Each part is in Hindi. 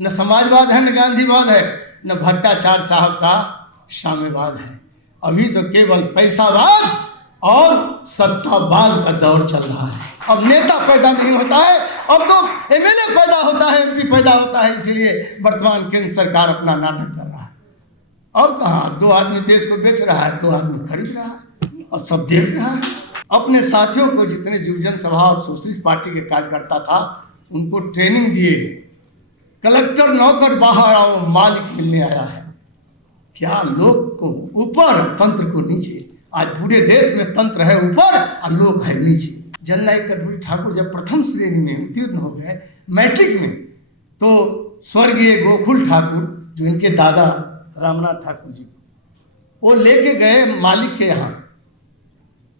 न समाजवाद है, न गांधीवाद है, न भट्टाचार्य साहब का साम्यवाद है। अभी तो केवल पैसावाद और सत्तावाद का दौर चल रहा है। अब नेता पैदा नहीं होता है, अब तो एमएलए पैदा होता है, एमपी पैदा होता है। इसीलिए वर्तमान केंद्र सरकार अपना नाटक कर रहा है। और कहाँ, 2 आदमी देश को बेच रहा है, 2 आदमी खरीद रहा है और सब देख रहा है। अपने साथियों को, जितने युवजन सभा और सोशलिस्ट पार्टी के कार्यकर्ता था, उनको ट्रेनिंग दिए। कलेक्टर नौकर बाहर आओ, मालिक मिलने आया है। क्या लोग को ऊपर, तंत्र को नीचे। आज पूरे देश में तंत्र है ऊपर और लोग है नीचे। जननायक कर्पूरी ठाकुर जब प्रथम श्रेणी में उत्तीर्ण हो गए मैट्रिक में, तो स्वर्गीय गोकुल ठाकुर, जो इनके दादा रामनाथ ठाकुर जी, वो लेके गए मालिक के यहाँ।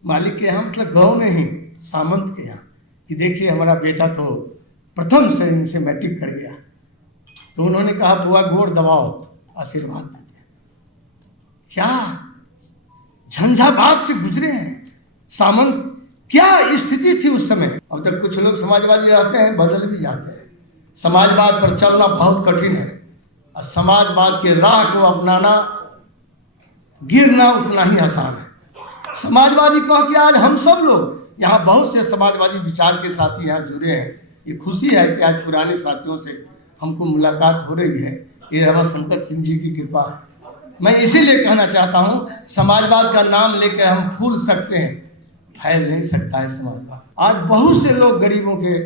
मालिक के यहाँ मतलब गाँव में ही, सामंत के यहाँ, कि देखिए हमारा बेटा तो प्रथम श्रेणी से मैट्रिक कर गया। तो उन्होंने कहा बुआ गोड़ दबाओ, आशीर्वाद दे दिया। क्या झंझावात से गुजरे हैं सामंत, क्या स्थिति थी उस समय। अब तक कुछ लोग समाजवादी रहते हैं, बदल भी जाते हैं। समाजवाद पर चलना बहुत कठिन है और समाजवाद के राह को अपनाना, गिरना उतना ही आसान है। समाजवादी कह के आज हम सब लोग यहाँ, बहुत से समाजवादी विचार के साथी यहाँ जुड़े हैं। ये खुशी है कि आज पुराने साथियों से हमको मुलाकात हो रही है। ये रमाशंकर सिंह जी की कृपा है। मैं इसीलिए कहना चाहता हूँ, समाजवाद का नाम लेकर हम फूल सकते हैं, फैल नहीं सकता है समाजवाद। आज बहुत से लोग गरीबों के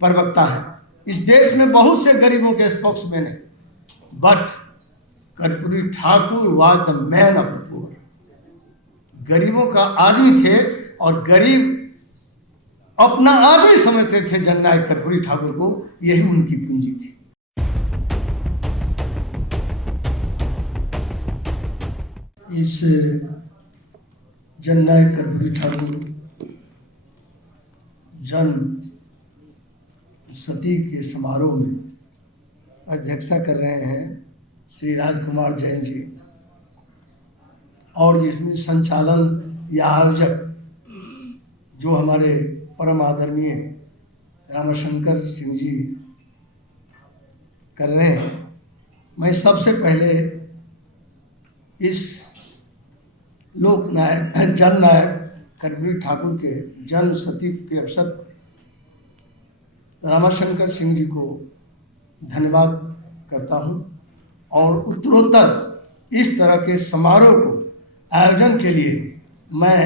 प्रवक्ता हैं इस देश में, बहुत से गरीबों के स्पोक्समैन हैं, but Karpoori Thakur was the man of the poor. गरीबों का आदमी थे और गरीब अपना आदमी समझते थे जननायक कर्पूरी ठाकुर को। यही उनकी पूंजी थी। इस जननायक कर्पूरी ठाकुर जन्म शती के समारोह में अध्यक्षता कर रहे हैं श्री राजकुमार जैन जी, और जिसमें संचालन या आयोजक जो हमारे परम आदरणीय रामशंकर सिंह जी कर रहे हैं। मैं सबसे पहले इस लोकनायक जननायक कर्पूरी ठाकुर के जन्म शती के अवसर रामशंकर सिंह जी को धन्यवाद करता हूं, और उत्तरोत्तर इस तरह के समारोह को आयोजन के लिए मैं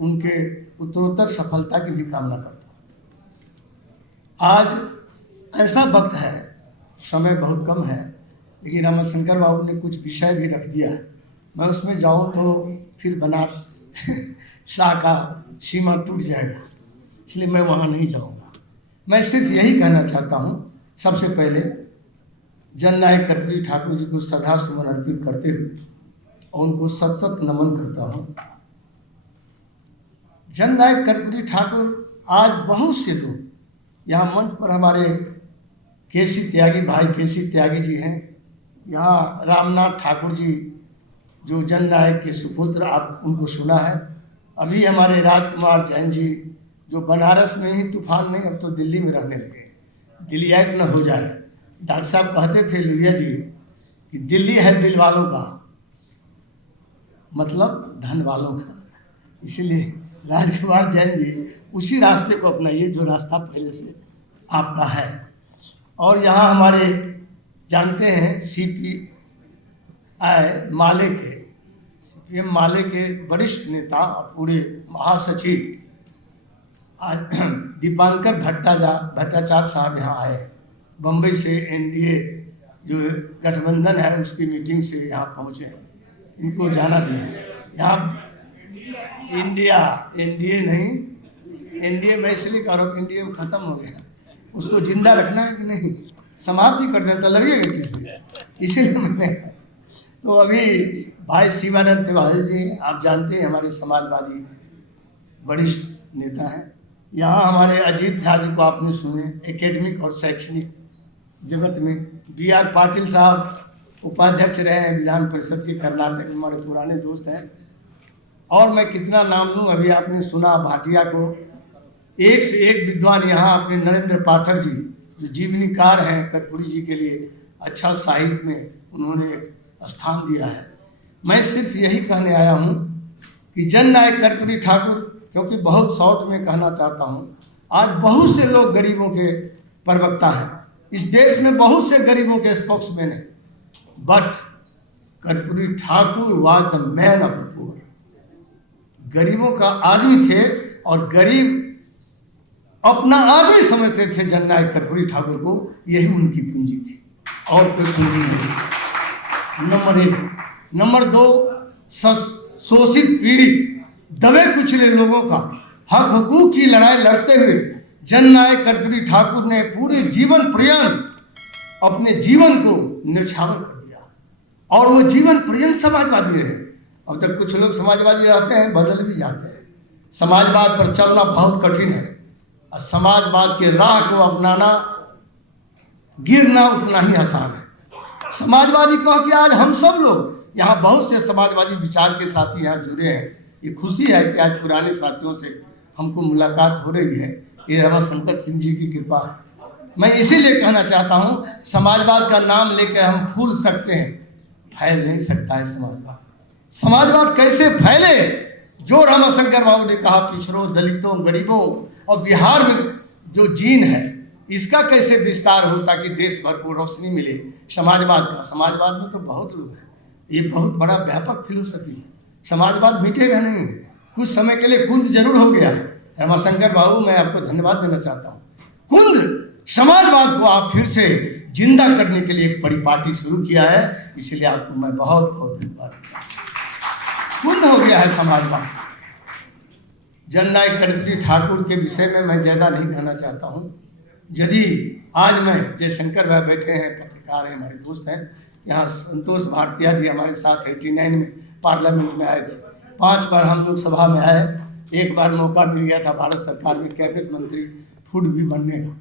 उनके उत्तरोत्तर सफलता की भी कामना करता हूं। आज ऐसा वक्त है, समय बहुत कम है, लेकिन रामशंकर बाबू ने कुछ विषय भी रख दिया है। मैं उसमें जाऊं तो फिर बना शाह का सीमा टूट जाएगा, इसलिए मैं वहाँ नहीं जाऊँगा। मैं सिर्फ यही कहना चाहता हूँ, सबसे पहले जननायक कर्पूरी ठाकुर जी को श्रद्धा सुमन अर्पित करते हुए और उनको सत सत नमन करता हूँ। जननायक कर्पूरी ठाकुर, आज बहुत से लोग यहाँ मंच पर, हमारे केसी त्यागी भाई केसी त्यागी जी हैं, यहाँ रामनाथ ठाकुर जी जो जननायक के सुपुत्र, आप उनको सुना है। अभी हमारे राजकुमार जैन जी जो बनारस में ही तूफान नहीं, अब तो दिल्ली में रहने लगे, दिल्लीयाइट न हो जाए। डॉक्टर साहब कहते थे लोहिया जी कि दिल्ली है दिल वालों का, मतलब धन वालों का। इसीलिए राजकुमार जैन जी उसी रास्ते को अपनाइए जो रास्ता पहले से आपका है। और यहाँ हमारे जानते हैं सीपीएम माले के वरिष्ठ नेता, पूरे महासचिव आज दीपांकर भट्टाचार्य साहब यहाँ आए बम्बई से। एनडीए जो गठबंधन है उसकी मीटिंग से यहाँ पहुँचे, इनको जाना भी है। यहाँ एनडीए नहीं, एनडीए मैं इसलिए कह रहा हूँ, एनडीए खत्म हो गया, उसको जिंदा रखना है कि नहीं, समाप्ति कर दें तो लड़िएगा किसी, इसीलिए मैंने। तो अभी भाई शिवानंद तिवारी जी, आप जानते हैं हमारे समाजवादी वरिष्ठ नेता हैं। यहाँ हमारे अजीत झा जी को आपने सुने, एकेडमिक और शैक्षणिक जगत में। बी.आर. पाटिल साहब उपाध्यक्ष रहे हैं विधान परिषद के, कर्नाटक में हमारे पुराने दोस्त हैं। और मैं कितना नाम लूँ, अभी आपने सुना भाटिया को, एक से एक विद्वान यहाँ अपने नरेंद्र पाठक जी जो जीवनीकार हैं कर्पूरी जी के लिए, अच्छा साहित्य में उन्होंने एक स्थान दिया है। मैं सिर्फ यही कहने आया हूँ कि जननायक कर्पूरी ठाकुर, क्योंकि बहुत शॉर्ट में कहना चाहता हूँ, आज बहुत से लोग गरीबों के प्रवक्ता हैं, इस देश में बहुत से गरीबों के स्पोक्समैन हैं, but Karpoori Thakur was the man of the poor. गरीबों का आदमी थे और गरीब अपना आदमी समझते थे जननायक कर्पूरी ठाकुर को। यही उनकी पूंजी थी और कोई पूंजी नहीं। नंबर 1। नंबर 2, शोषित पीड़ित दबे कुचले लोगों का हक हकूक की लड़ाई लड़ते हुए जननायक कर्पूरी ठाकुर ने पूरे जीवन पर्यंत अपने जीवन को न्यौछावर कर दिया और वो जीवन पर्यंत समाजवादी रहे। अब तक कुछ लोग समाजवादी रहते हैं, बदल भी जाते हैं। समाजवाद पर चलना बहुत कठिन है और समाजवाद के राह को अपनाना, गिरना उतना ही आसान है। समाजवादी कह के आज हम सब लोग यहाँ बहुत से समाजवादी विचार के साथी यहाँ जुड़े हैं। ये खुशी है कि आज पुराने साथियों से हमको मुलाकात हो रही है। ये रमाशंकर सिंह जी की कृपा है। मैं इसीलिए कहना चाहता हूँ, समाजवाद का नाम लेकर हम फूल सकते हैं, फैल नहीं सकता है समाजवाद। समाजवाद कैसे फैले? जो रमाशंकर बाबू ने कहा, पिछड़ों, दलितों, गरीबों और बिहार में जो जीन है, इसका कैसे विस्तार हो ताकि देश भर को रोशनी मिले समाजवाद का। समाजवाद में तो बहुत लोग हैं, ये बहुत बड़ा व्यापक फिलोसफी है। समाजवाद मिटेगा नहीं, कुछ समय के लिए कुंद जरूर हो गया है। रमाशंकर बाबू, मैं आपको धन्यवाद देना चाहता हूँ। कुंद समाजवाद को आप फिर से जिंदा करने के लिए एक परिपाटी शुरू किया है, इसलिए आपको मैं बहुत बहुत धन्यवाद देता हूँ। कुंद हो गया है समाजवाद। जननायक कर्पूरी ठाकुर के विषय में मैं ज़्यादा नहीं कहना चाहता हूँ। यदि आज मैं, जयशंकर भाई बैठे हैं, पत्रकार हैं, हमारे दोस्त हैं, यहाँ संतोष भारतीय जी हमारे साथ 89 में पार्लियामेंट में आए थे। 5 बार हम लोग सभा में आए। एक बार मौका मिल गया था भारत सरकार में कैबिनेट मंत्री फूड भी बनने का।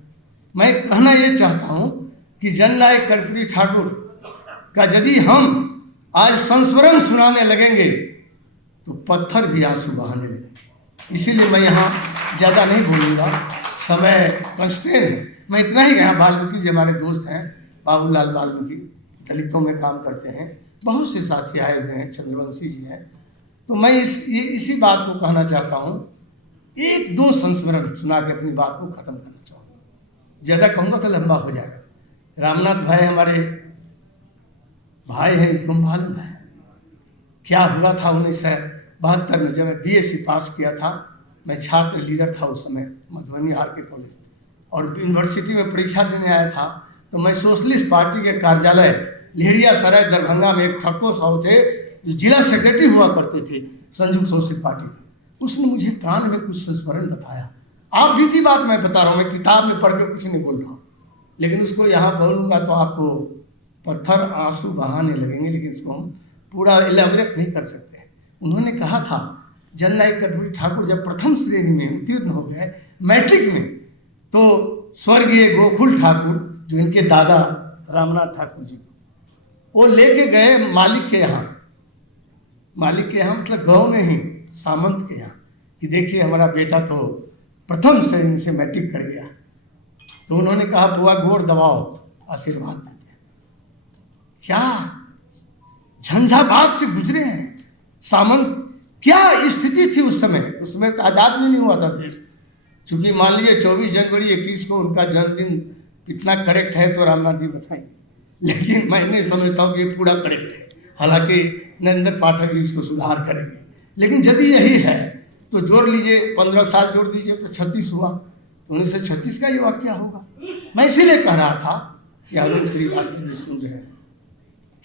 मैं कहना ये चाहता हूँ कि जननायक कर्पूरी ठाकुर का यदि हम आज संस्मरण सुनाने लगेंगे तो पत्थर भी आंसू बहाने लगेंगे। इसीलिए मैं यहाँ ज़्यादा नहीं बोलूँगा, समय कंस्ट्रेन है। मैं इतना ही कहा, वाल्मीकि जी हमारे दोस्त हैं, बाबूलाल वाल्मीकि दलितों में काम करते हैं, बहुत से साथी आए हुए हैं, चंद्रवंशी जी हैं। तो मैं इसी बात को कहना चाहता हूँ, 1-2 संस्मरण सुना के अपनी बात को ख़त्म करना चाहूँगा। ज़्यादा कहूँगा तो लंबा हो जाएगा। रामनाथ भाई हमारे भाई हैं, इसको मालूम है क्या हुआ था 1972 में, जब मैं BSc पास किया था। मैं छात्र लीडर था उस समय मधुबनी RK कॉलेज, और यूनिवर्सिटी में परीक्षा देने आया था। तो मैं सोशलिस्ट पार्टी के कार्यालय लहरिया सराय दरभंगा में एक ठक्को साहब थे जो जिला सेक्रेटरी हुआ करते थे संयुक्त सोशलिस्ट पार्टी के। उसने मुझे कान में कुछ संस्मरण बताया। आप बीती बात मैं बता रहा हूँ, मैं किताब में पढ़ के कुछ नहीं बोल रहा हूँ, लेकिन उसको यहाँ बोलूँगा तो आपको पत्थर आंसू बहाने लगेंगे, लेकिन इसको हम पूरा इलेबोरेट नहीं कर सकते। उन्होंने कहा था, जननायक कर्पूरी ठाकुर जब प्रथम श्रेणी में उत्तीर्ण हो गए मैट्रिक में, तो स्वर्गीय गोकुल ठाकुर जो इनके दादा रामनाथ ठाकुर जी, वो लेके गए मालिक के यहाँ। मालिक के यहाँ मतलब गाँव में ही सामंत के यहाँ, कि देखिए हमारा बेटा तो प्रथम श्रेणी से मैट्रिक कर गया। तो उन्होंने कहा, बुआ गोड़ दबाओ, आशीर्वाद देते हैं। क्या झंझावात से गुजरे हैं सामंत, क्या स्थिति थी उस समय। उस समय तो आज़ाद भी नहीं हुआ था देश। चूँकि मान लीजिए 24 जनवरी 21 को उनका जन्मदिन कितना करेक्ट है तो रामनाथ जी बताएंगे, लेकिन मैं नहीं समझता हूँ कि ये पूरा करेक्ट है। हालांकि नरेंद्र पाठक जी इसको सुधार करेंगे, लेकिन यदि यही है तो जोड़ लीजिए, 15 साल जोड़ दीजिए तो 36 हुआ। तो 1936 का ये वाक्य होगा। मैं इसीलिए कह रहा था कि अरुण श्रीवास्तव भी सुन रहे हैं,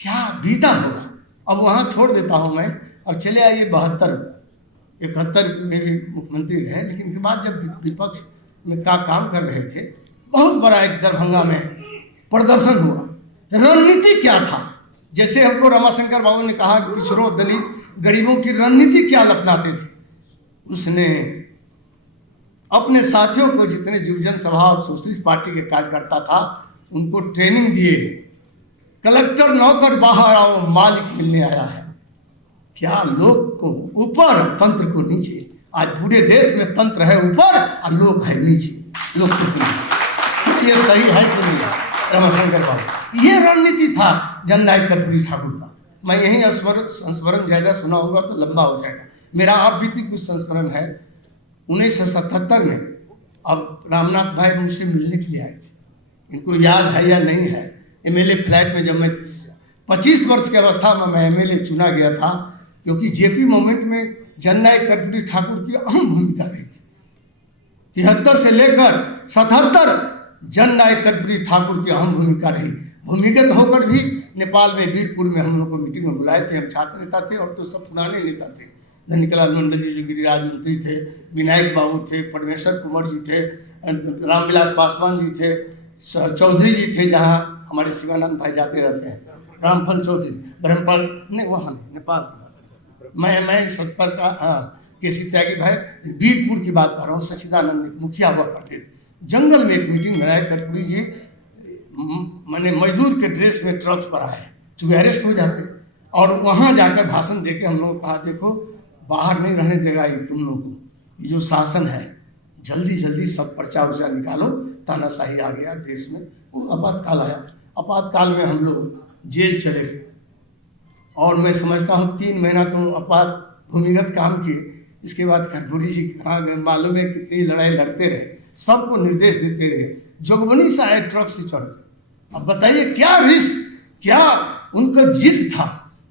क्या बीता होगा। अब वहाँ छोड़ देता हूँ मैं। अब चले आइए 71 में भी मुख्यमंत्री रहे, लेकिन के बाद जब विपक्ष में का काम कर रहे थे, बहुत बड़ा एक दरभंगा में प्रदर्शन हुआ। रणनीति क्या था? जैसे हमको रमाशंकर बाबू ने कहा कि पिछड़ों, दलित, गरीबों की रणनीति क्या अपनाते थे, उसने अपने साथियों को, जितने युवजन सभा और सोशलिस्ट पार्टी के कार्यकर्ता था, उनको ट्रेनिंग दिए। कलेक्टर नौकर बाहर आओ, मालिक मिलने आया है। क्या लोग को ऊपर, तंत्र को नीचे। आज पूरे देश में तंत्र है ऊपर और लोग है नीचे। लोग कितने, ये सही है कि नहीं रमाशंकर बाबू? ये रणनीति था जननायक कर्पूरी ठाकुर का। मैं यही संस्मरण ज़्यादा सुनाऊंगा तो लंबा हो जाएगा। मेरा आप बीती कुछ संस्मरण है। 1977 में अब रामनाथ भाई मुझसे मिलने के लिए आए थे, इनको याद है या नहीं है। एमएलए फ्लैट में जब मैं 25 वर्ष की अवस्था में मैं एमएलए चुना गया था, क्योंकि जेपी मूवमेंट में जननायक कर्पूरी ठाकुर की अहम भूमिका रही थी। 73 से लेकर 77 जननायक कर्पूरी ठाकुर की अहम भूमिका रही। भूमिगत होकर भी नेपाल में वीरपुर में हम लोग को मीटिंग में बुलाए थे। हम छात्र नेता थे और तो सब पुराने नेता थे। धनिकलाल मंडल जी जो गिरिराज मंत्री थे, विनायक बाबू थे, परमेश्वर कुंवर जी थे, रामविलास पासवान जी थे, चौधरी जी थे, जहाँ हमारे शिवानंद भाई जाते रहते हैं, रामफल चौधरी ब्रह्मपाल नहीं, वहाँ नहीं, नेपाल। मैं सतपर का, हाँ, केसी त्यागी भाई। वीरपुर की बात कर रहा हूँ। सच्चिदानंद मुखिया हुआ करते थे। जंगल में एक मीटिंग बनाए कर्पूरी जी, मैंने मजदूर के ड्रेस में ट्रक पर आए, चूँकि अरेस्ट हो जाते, और वहाँ जाकर भाषण देके हम लोग कहा, देखो बाहर नहीं रहने देगा ये तुम लोगों को, ये जो शासन है, जल्दी जल्दी सब पर्चा वर्चा निकालो, तानाशाही आ गया देश में। वो आपातकाल आया। आपातकाल में हम लोग जेल चले गए, और मैं समझता हूँ 3 महीना तो आपात भूमिगत काम किए। इसके बाद कर्पूरी जी कहाँ गए मालूम है, कितनी लड़ाई लड़ते रहे, सबको निर्देश देते रहे। जोगबनी से आए ट्रक से चढ़ गए। अब बताइए क्या रिस्क, क्या उनका जिद था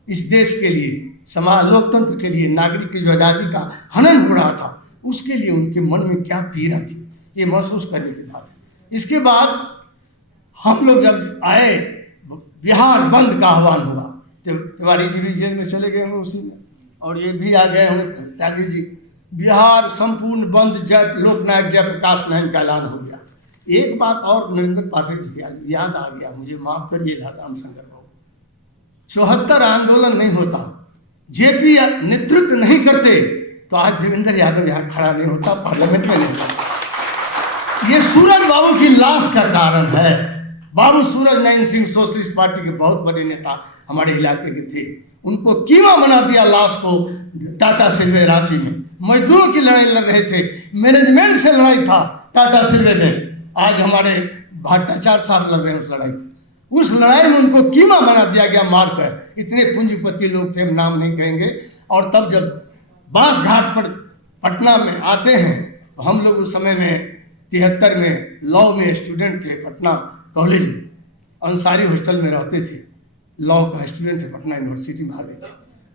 इस देश के लिए, समाज लोकतंत्र के लिए, नागरिक की जो आज़ादी का हनन हो रहा था, उसके लिए उनके मन में क्या पीड़ा थी, ये महसूस करने की बात है। इसके बाद हम लोग जब आए, बिहार बंद का आह्वान हुआ, तिवारी जी भी जेल में चले गए होंगे उसी में, और ये भी आ गए होंगे त्यागी जी। बिहार संपूर्ण बंद, जय लोकनायक जयप्रकाश नारायण का ऐलान हो गया। एक बात और नरेंद्र पाठक जी याद आ गया मुझे, माफ करिएगा रामशंकर बाबू, 74 आंदोलन नहीं होता, जेपी नेतृत्व नहीं करते तो आज देवेंद्र यादव यहाँ खड़ा नहीं होता, पार्लियामेंट में नहीं होता। ये सूरज बाबू की लाश का कारण है। बाबू सूरज नयन सिंह सोशलिस्ट पार्टी के बहुत बड़े नेता हमारे इलाके के थे। उनको कीमा बना दिया लाश को टाटा सिल्वे रांची में। मजदूरों की लड़ाई लड़ रहे थे, मैनेजमेंट से लड़ाई था टाटा सिल्वे में। आज हमारे भट्टाचार्य साहब लड़ रहे हैं उस लड़ाई। उस लड़ाई में उनको कीमा बना दिया गया मारकर। इतने पूंजीपति लोग थे, हम नाम नहीं कहेंगे। और तब जब बांस घाट पर पटना में आते हैं तो हम लोग उस समय में 73 में लॉ में स्टूडेंट थे, पटना कॉलेज में अंसारी हॉस्टल में रहते थे, लॉ का स्टूडेंट थे, पटना यूनिवर्सिटी में आ गए थे।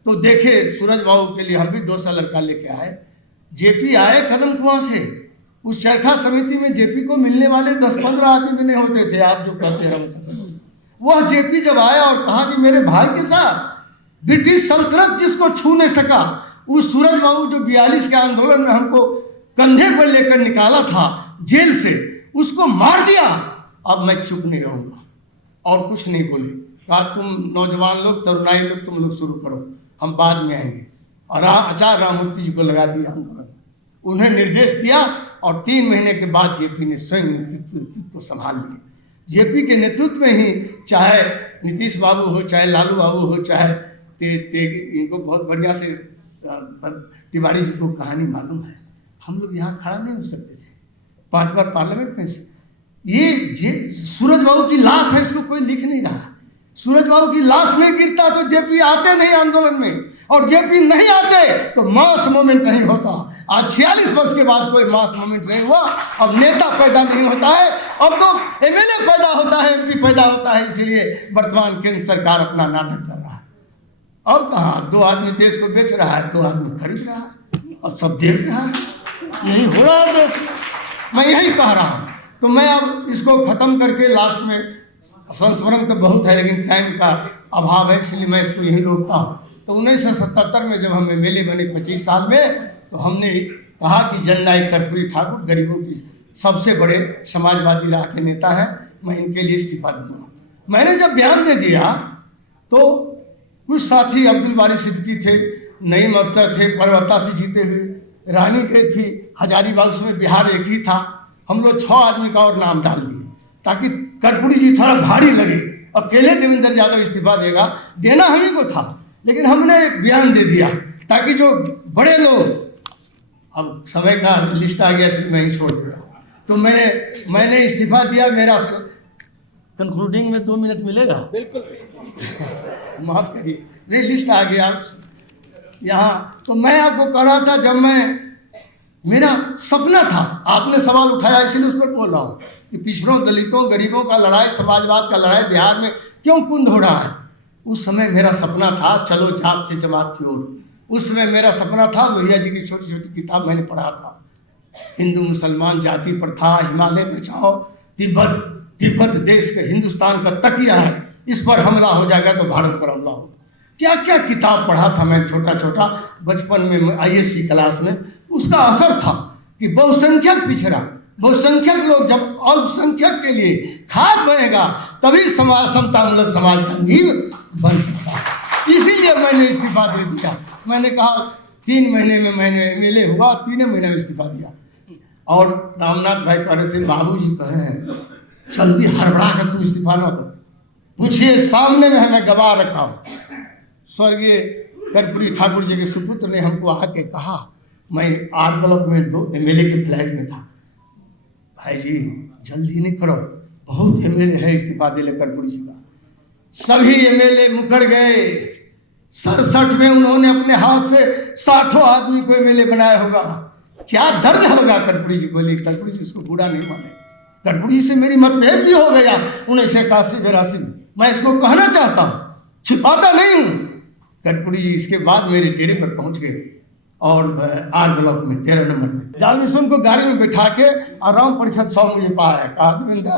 तो देखे सूरज बाबू के लिए हम भी 2 साल लड़का लेके आए। जेपी आए कदम कुआं से, उस चरखा समिति में जेपी को मिलने वाले 10-15 आदमी भी नहीं होते थे। आप जो कहते हैं वह जेपी जब आया और कहा कि मेरे भाई के साथ ब्रिटिश सल्तनत जिसको छू नहीं सका, उस सूरज बाबू जो 42 के आंदोलन में हमको कंधे पर लेकर निकाला था जेल से, उसको मार दिया। अब मैं चुप नहीं रहूँगा और कुछ नहीं बोले। कहा तुम नौजवान लोग, तरुणाई लोग, तुम लोग शुरू करो, हम बाद में आएंगे। और आचार्य राममूर्ति जी को लगा दिया आंदोलन, उन्हें निर्देश दिया और 3 महीने के बाद जेपी ने स्वयं नेतृत्व को संभाल लिया। जेपी के नेतृत्व में ही चाहे नीतीश बाबू हो, चाहे लालू बाबू हो, चाहे इनको बहुत बढ़िया से तिवारी जी को कहानी मालूम है। हम लोग यहाँ खड़ा नहीं हो सकते थे 5 बार पार्लियामेंट में से। ये सूरज बाबू की लाश है, इसमें कोई लिख नहीं रहा। सूरज बाबू की लाश नहीं गिरता तो जेपी आते नहीं आंदोलन में, और जेपी नहीं आते तो मास मूवमेंट नहीं होता। आज 46 वर्ष के बाद कोई मास मूवमेंट नहीं हुआ। अब नेता पैदा नहीं होता है, अब तो एमएलए पैदा होता है, एमपी पैदा होता है। इसीलिए वर्तमान केंद्र सरकार अपना नाटक कर रहा है। और कहाँ 2 आदमी देश को बेच रहा है, 2 आदमी खरीद रहा है और सब देख रहा है। यही हो रहा है देश। मैं यही कह रहा हूँ। तो मैं अब इसको ख़त्म करके लास्ट में, संस्मरण तो बहुत है लेकिन टाइम का अभाव है, इसलिए मैं इसको यही रोकता हूँ। तो 1977 में जब हम एमएलए बने 25 साल में, तो हमने कहा कि जननायक कर्पूरी ठाकुर गरीबों की सबसे बड़े समाजवादी राह के नेता है, मैं इनके लिए इस्तीफा दूंगा। मैंने जब बयान दे दिया तो कुछ साथी अब्दुल बारी सिद्दीकी थे, नईम अख्तर थे, परवत्ता से जीते हुए, रानी गई थी, हजारीबाग में बिहार एक ही था। हम लोग 6 आदमी का और नाम डाल दिए ताकि कर्पूरी जी थोड़ा भारी लगे। अकेले देवेंद्र यादव इस्तीफा देगा, देना हम ही को था, लेकिन हमने बयान दे दिया ताकि जो बड़े लोग, अब समय का लिस्ट आ गया इसलिए मैं ही छोड़ देता हूँ। तो मैंने इस्तीफा दिया। मेरा कंक्लूडिंग में 2 मिनट मिलेगा? बिल्कुल। माफ करिए, मेरी लिस्ट आ गया यहाँ। तो मैं आपको कह रहा था, जब मेरा सपना था, आपने सवाल उठाया इसलिए उस पर बोल रहा हूँ कि पिछड़ों, दलितों, गरीबों का लड़ाई, समाजवाद का लड़ाई बिहार में क्यों कुंद हो रहा है। उस समय मेरा सपना था चलो जात से जमात की ओर। उस समय मेरा सपना था, लोहिया जी की छोटी छोटी किताब मैंने पढ़ा था, हिंदू मुसलमान जाति प्रथा, हिमालय बचाओ, तिब्बत देश का, हिंदुस्तान का तकिया है, इस पर हमला हो जाएगा तो भारत पर हमला होगा। क्या क्या किताब पढ़ा था मैं छोटा छोटा बचपन में ISC क्लास में। उसका असर था कि बहुसंख्यक पिछड़ा, बहुसंख्यक लोग जब अल्पसंख्यक के लिए खाद बनेगा तभी समाज, समतामूलक समाज का नींव बन सकता है। इसीलिए मैंने इस्तीफा दे दिया। मैंने कहा 3 महीने में मैंने MLA हुआ, 3 महीने में इस्तीफा दिया। और रामनाथ भाई कह रहे थे बाबूजी कहे हैं जल्दी हड़बड़ा कर तू इस्तीफा न कर, पूछिए सामने में है, मैं गवाह रखा हूँ। स्वर्गीय कर्पूरी ठाकुर जी के सुपुत्र ने हमको आके कहा, मैं आर ब्लॉक में 2 MLA के फ्लैट में था, भाई जी जल्दी नहीं करो, बहुत MLA है इस्तीफा दे ले कर्पूरी जी का। सभी MLA मुकर गए। 67 में उन्होंने अपने हाथ से 60 आदमी को MLA बनाया होगा। क्या दर्द होगा कर्पूरी जी को, लेकिन कर्पूरी जी उसको बुरा नहीं माने। कर्पूरी जी से मेरी मतभेद भी हो गया 1981-82 में। मैं इसको कहना चाहता हूँ, छिपाता नहीं हूँ। कर्पूरी जी इसके बाद मेरे डेरे पर पहुंच गए और आर ब्लॉक में 13 नंबर में जालिसुन को गाड़ी में बिठा के आराम परिषद 100 मुझे पाया, कहा देवेंद्र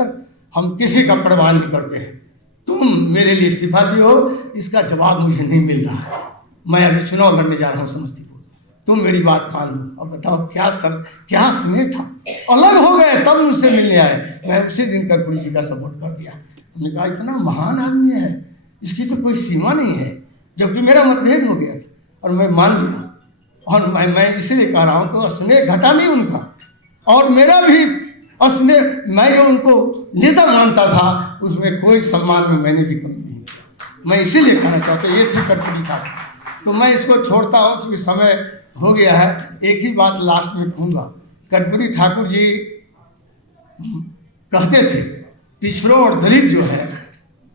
हम किसी का परवाह नहीं करते हैं, तुम मेरे लिए इस्तीफा दियो, इसका जवाब मुझे नहीं मिल रहा है, मैं अभी चुनाव लड़ने जा रहा हूँ समस्तीपुर, तुम मेरी बात मान लो। अब बताओ क्या स्नेह था। अलग हो गए तब मुझसे मिलने आए, मैं उसी दिन कर्पूरी जी का सपोर्ट कर दिया। हमने कहा इतना महान आदमी है, इसकी तो कोई सीमा नहीं है, जबकि मेरा मतभेद हो गया था और मैं मान लिया। और मैं इसलिए कह रहा हूँ तो स्नेह घटा नहीं उनका, और मेरा भी स्नेह, मैं जो उनको नेता मानता था उसमें कोई सम्मान में मैंने भी कमी नहीं। मैं इसीलिए कहना चाहता हूँ, ये थी कर्पूरी ठाकुर। तो मैं इसको छोड़ता हूँ क्योंकि समय हो गया है। एक ही बात लास्ट में कहूँगा, कर्पूरी ठाकुर जी कहते थे पिछड़ों और दलित जो है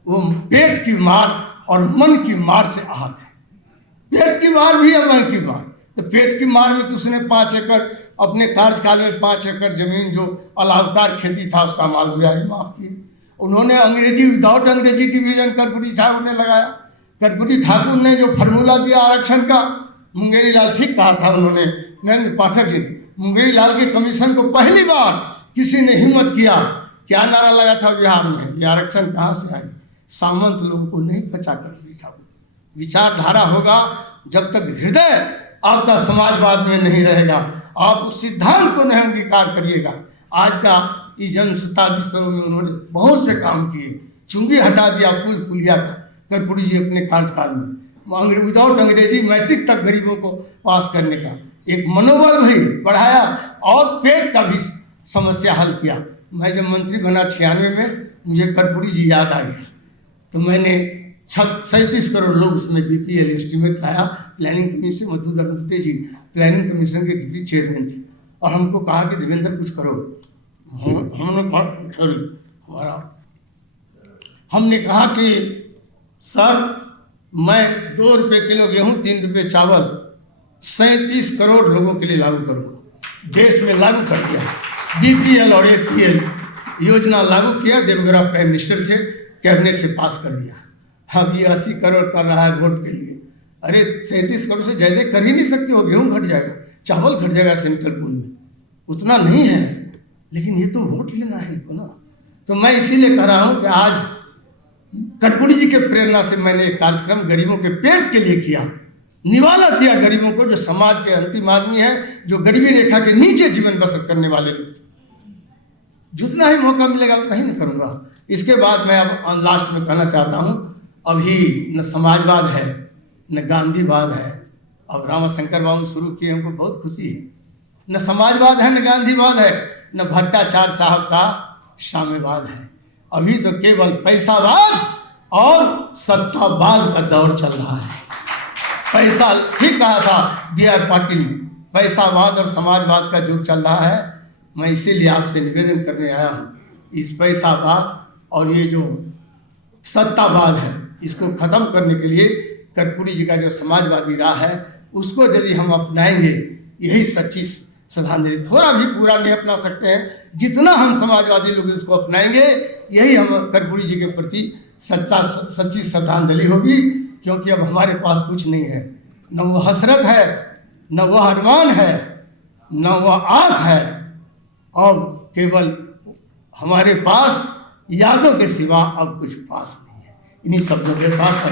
वो पेट की मार और मन की मार से आहत है। पेट की मार भी है, मन की मार। तो पेट की मार में तो उसने 5 एकड़ अपने कार्यकाल में 5 एकड़ जमीन जो अलावकार खेती था उसका मालगुजारी माफ की। उन्होंने अंग्रेजी, विदाउट अंग्रेजी डिवीजन कर्पूरी ठाकुर ने लगाया। कर्पूरी ठाकुर ने जो फार्मूला दिया आरक्षण का, मुंगेरी लाल ठीक कहा था उन्होंने, नरेंद्र पाठक जी, मुंगेरी लाल के कमीशन को पहली बार किसी ने हिम्मत किया, क्या नारा लगा था बिहार में, ये आरक्षण कहाँ से आई, सामंत लोगों को नहीं बचा कर्पूरी ठाकुर। विचारधारा होगा जब तक हृदय आपका समाजवाद में नहीं रहेगा, आप उस सिद्धांत को नहीं अंगीकार करिएगा। आज का ये जन्म शताब्दी उत्सव में उन्होंने बहुत से काम किए, चुंगी हटा दिया पुल पुलिया का कर्पूरी जी अपने कार्यकाल में, विदाउट अंग्रेजी मैट्रिक तक गरीबों को पास करने का एक मनोबल भी बढ़ाया और पेट का भी समस्या हल किया। मैं जब मंत्री बना 96 में, मुझे कर्पूरी जी याद आ गया, तो मैंने 37 करोड़ लोग उसमें BPL एस्टिमेट लाया। प्लानिंग कमीशन मधुकर मुफ्ती जी प्लानिंग कमीशन के डिप्टी चेयरमैन थे और हमको कहा कि देवेंद्र कुछ करो। हमने कहा कि सर मैं 2 रुपये किलो गेहूँ, 3 रुपये चावल 37 करोड़ लोगों के लिए लागू करूँगा। देश में लागू कर दिया, BPL और APL योजना लागू किया। देवगौड़ा प्राइम मिनिस्टर थे, कैबिनेट से पास कर दिया। अब ये 80 करोड़ कर रहा है वोट के लिए। अरे 37 करोड़ से ज़्यादा कर ही नहीं सकते हो, गेहूँ घट जाएगा, चावल घट जाएगा सेंट्रल पूल में, उतना नहीं है, लेकिन ये तो वोट लेना है इनको ना। तो मैं इसीलिए कह रहा हूँ कि आज कर्पूरी जी के प्रेरणा से मैंने एक कार्यक्रम गरीबों के पेट के लिए किया, निवाला दिया गरीबों को, जो समाज के अंतिम आदमी है, जो गरीबी रेखा के नीचे जीवन बसर करने वाले लोग। जितना ही मौका मिलेगा उतना ही नहीं करूँगा। इसके बाद मैं अब लास्ट में कहना चाहता हूँ, अभी न समाजवाद है न गांधीवाद है। अब रामाशंकर बाबू शुरू किए, हमको बहुत खुशी है। न समाजवाद है न गांधीवाद है, न भट्टाचार्य साहब का साम्यवाद है। अभी तो केवल पैसावाद और सत्तावाद का दौर चल रहा है। पैसा, ठीक कहा था BR पाटिल, पैसावाद और समाजवाद का युग चल रहा है। मैं इसीलिए आपसे निवेदन करने आया हूँ, इस पैसावाद और ये जो सत्तावाद है इसको ख़त्म करने के लिए कर्पूरी जी का जो समाजवादी राह है उसको यदि हम अपनाएंगे, यही सच्ची श्रद्धांजलि। थोड़ा भी पूरा नहीं अपना सकते हैं, जितना हम समाजवादी लोग इसको अपनाएंगे यही हम कर्पूरी जी के प्रति सच्ची श्रद्धांजलि होगी। क्योंकि अब हमारे पास कुछ नहीं है, न वो हसरत है, न वो अरमान है, न वो आस है, और केवल हमारे पास यादों के सिवा अब कुछ पास नहीं है। इन्हीं शब्दों के साथ